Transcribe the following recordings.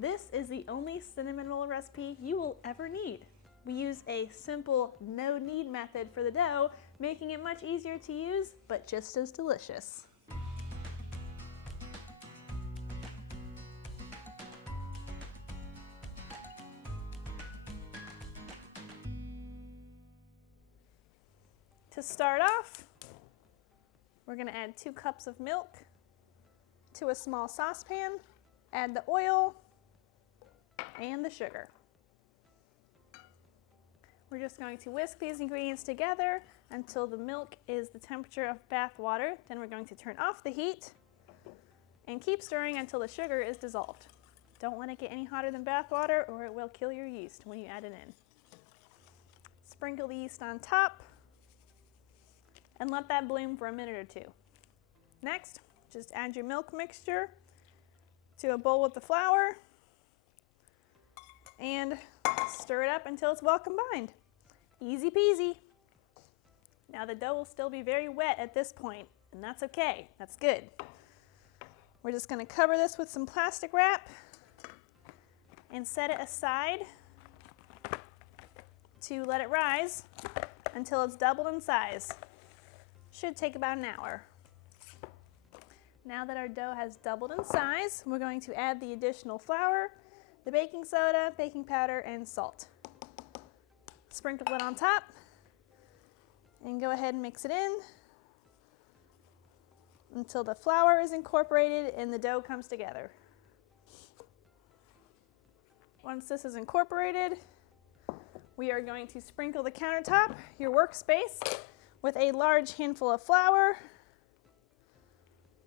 This is the only cinnamon roll recipe you will ever need. We use a simple no-knead method for the dough, making it much easier to use, but just as delicious. To start off, we're going to add 2 cups of milk to a small saucepan, add the oil and the sugar. We're just going to whisk these ingredients together until the milk is the temperature of bath water. Then we're going to turn off the heat and keep stirring until the sugar is dissolved. Don't let it get any hotter than bath water or it will kill your yeast when you add it in. Sprinkle the yeast on top and let that bloom for a minute or 2. Next, just add your milk mixture to a bowl with the flour and stir it up until it's well combined. Easy peasy. Now the dough will still be very wet at this point, and that's okay, that's good. We're just gonna cover this with some plastic wrap and set it aside to let it rise until it's doubled in size. Should take about an hour. Now that our dough has doubled in size, we're going to add the additional flour, the baking soda, baking powder, and salt. Sprinkle it on top and go ahead and mix it in until the flour is incorporated and the dough comes together. Once this is incorporated, we are going to sprinkle the countertop, your workspace, with a large handful of flour.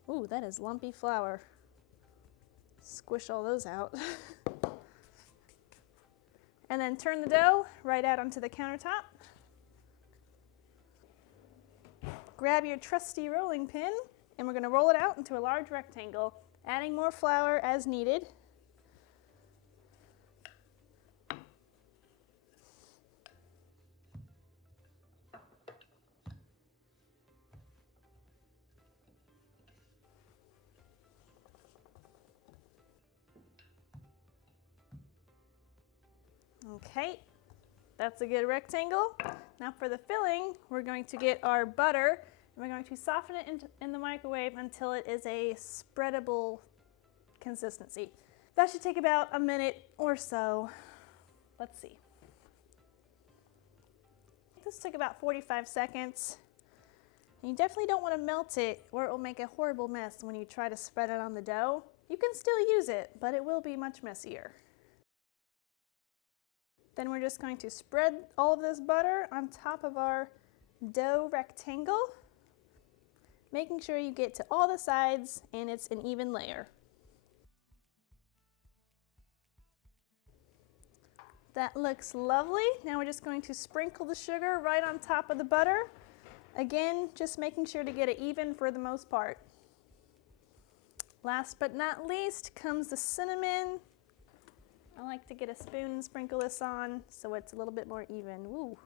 Ooh, that is lumpy flour. Squish all those out. And then turn the dough right out onto the countertop. Grab your trusty rolling pin and we're going to roll it out into a large rectangle, adding more flour as needed. Okay, that's a good rectangle. Now for the filling, we're going to get our butter and we're going to soften it in the microwave until it is a spreadable consistency. That should take about a minute or so. Let's see. This took about 45 seconds. And you definitely don't want to melt it or it will make a horrible mess when you try to spread it on the dough. You can still use it, but it will be much messier. Then we're just going to spread all of this butter on top of our dough rectangle, making sure you get to all the sides and it's an even layer. That looks lovely. Now we're just going to sprinkle the sugar right on top of the butter. Again, just making sure to get it even for the most part. Last but not least comes the cinnamon. I like to get a spoon and sprinkle this on so it's a little bit more even. Woo.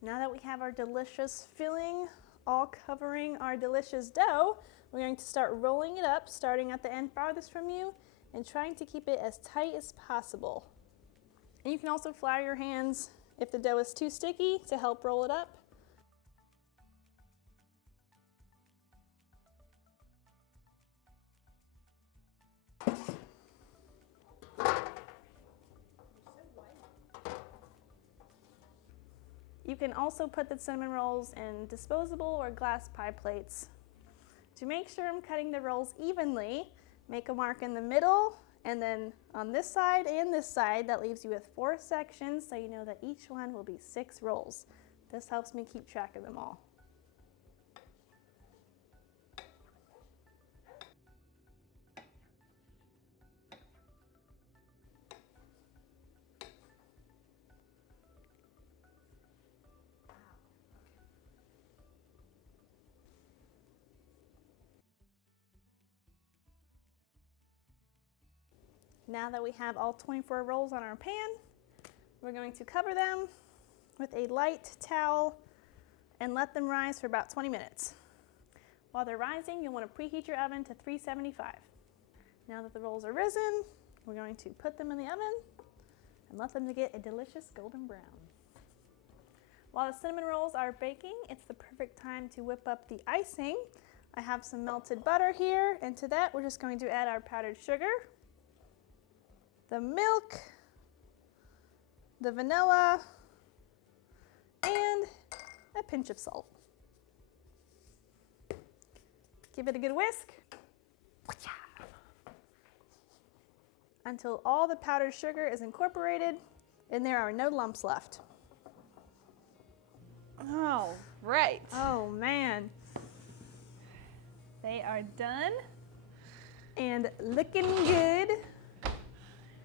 Now that we have our delicious filling all covering our delicious dough, we're going to start rolling it up, starting at the end farthest from you and trying to keep it as tight as possible. And you can also flour your hands if the dough is too sticky to help roll it up. You can also put the cinnamon rolls in disposable or glass pie plates. To make sure I'm cutting the rolls evenly, make a mark in the middle and then on this side and this side. That leaves you with 4 sections so you know that each one will be 6 rolls. This helps me keep track of them all. Now that we have all 24 rolls on our pan, we're going to cover them with a light towel and let them rise for about 20 minutes. While they're rising, you'll want to preheat your oven to 375. Now that the rolls are risen, we're going to put them in the oven and let them get a delicious golden brown. While the cinnamon rolls are baking, it's the perfect time to whip up the icing. I have some melted butter here, and to that we're just going to add our powdered sugar, the milk, the vanilla, and a pinch of salt. Give it a good whisk until all the powdered sugar is incorporated and there are no lumps left. All right. Oh man. They are done. And looking good.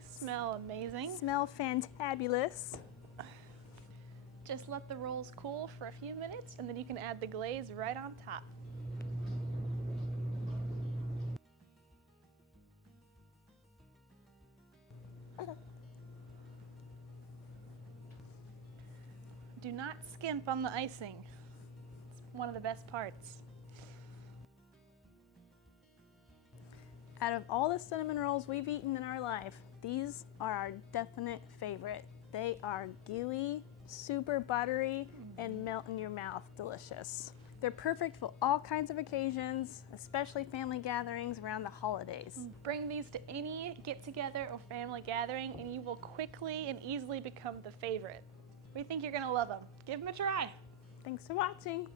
Smell amazing. Smell fantabulous. Just let the rolls cool for a few minutes and then you can add the glaze right on top. Do not skimp on the icing. It's one of the best parts. Out of all the cinnamon rolls we've eaten in our life, these are our definite favorite. They are gooey, super buttery, and melt in your mouth delicious. They're perfect for all kinds of occasions, especially family gatherings around the holidays. Bring these to any get-together or family gathering and you will quickly and easily become the favorite. We think you're gonna love them. Give them a try. Thanks for watching.